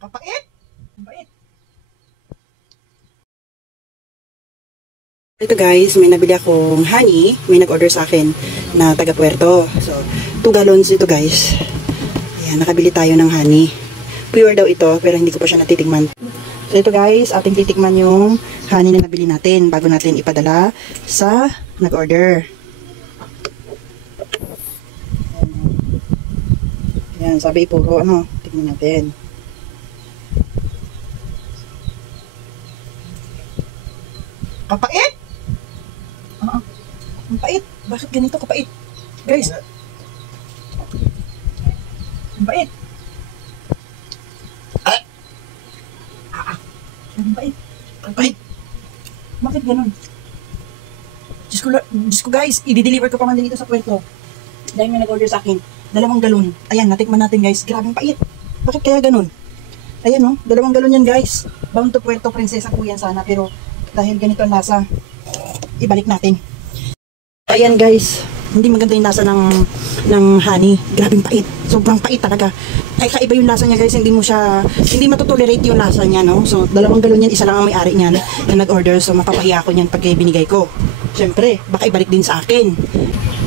Kapait. Kapait. Ito guys, may nabili akong honey. May nag-order sa akin na taga Puerto. So, 2 gallons ito guys. Ayan, nakabili tayo ng honey. Pure daw ito, pero hindi ko pa siya natitikman. So, ito guys, ating titikman yung honey na nabili natin bago natin ipadala sa nag-order. Ayan, sabi puro ano, tignan natin. Kapait? Ang pait. Bakit ganito kapait? Guys. Ang pait. Ang pait. Ang pait. Bakit ganun? Diyos ko guys, i-deliver ko pa man din ito sa Puerto. Dahil may nag-order sa akin. 2 galon. Ayan, natikman natin guys. Grabing pait. Bakit kaya ganun? Ayan 2 galon yan guys. Bound to Puerto Princesa po yan sana. Pero dahil ganito ang lasa, ibalik natin. Ayan guys, hindi maganda yung lasa ng honey. Grabing pait. Sobrang pait talaga. Ay kaiba yung lasa niya guys, hindi matutolerate yung lasa niya, no? So 2 galon yan, isa lang ang may-ari niyan na nag-order. So mapapahiya ko niyan pag binigay ko. Siyempre, baka ibalik din sa akin.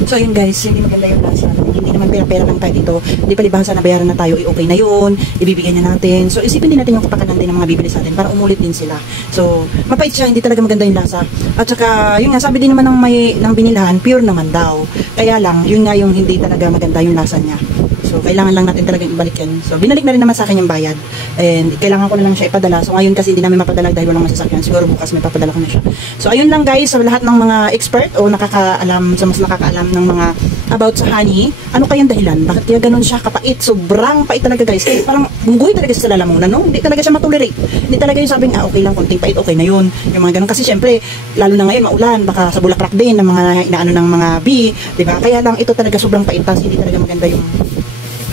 So yun guys, hindi maganda yung lasa. Hindi naman pera-pera lang tayo dito. Hindi palibhasa na bayaran na tayo, okay na yun. Ibibigay na natin. So isipin din natin yung kapakanan din ng mga bibili sa atin para umulit din sila. So mapait siya, hindi talaga maganda yung lasa. At saka yun nga, sabi din naman ng binilhan, pure naman daw. Kaya lang, yun nga yung hindi talaga maganda yung lasa niya. So kailangan lang natin talagang ibalik yan. So binalik na rin naman sa akin yung bayad. And kailangan ko na lang siya ipadala. So ngayon kasi hindi namin mapadala dahil walang masasakyan. Siguro bukas may papadala ko na siya. So ayun lang guys, sa lahat ng mga expert o nakakaalam, sa mas nakakaalam ng mga about sa honey, ano kayang dahilan? Bakit kaya ganun siya kapait? Sobrang pait talaga guys. Kaya parang bunggoy talaga sa lalamunan, no? Hindi talaga siya matolerate. Hindi talaga yung sabing, okay lang, konting pait, okay na yun. Yung mga ganun. Kasi syempre, lalo na ngayon, maulan, baka sa bulaklak din, ng mga inaano ng mga bee, diba? Kaya lang, ito talaga sobrang pait. Tas hindi talaga maganda yung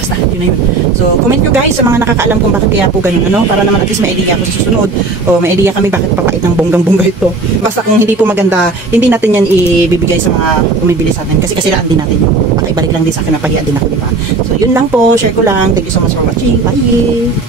basta, yun na yun. So, comment nyo guys sa mga nakakaalam kung bakit kaya po ganun, ano? Para naman at least may idea ako sa susunod. O may idea kami bakit papait ng bonggang-bongga ito. Basta kung hindi po maganda, hindi natin yan ibibigay sa mga bumibili sa atin. Kasi kasiraan din natin yun. Baka ibalik lang din sa akin, napahiya din ako, diba? So, yun lang po. Share ko lang. Thank you so much for watching. Bye!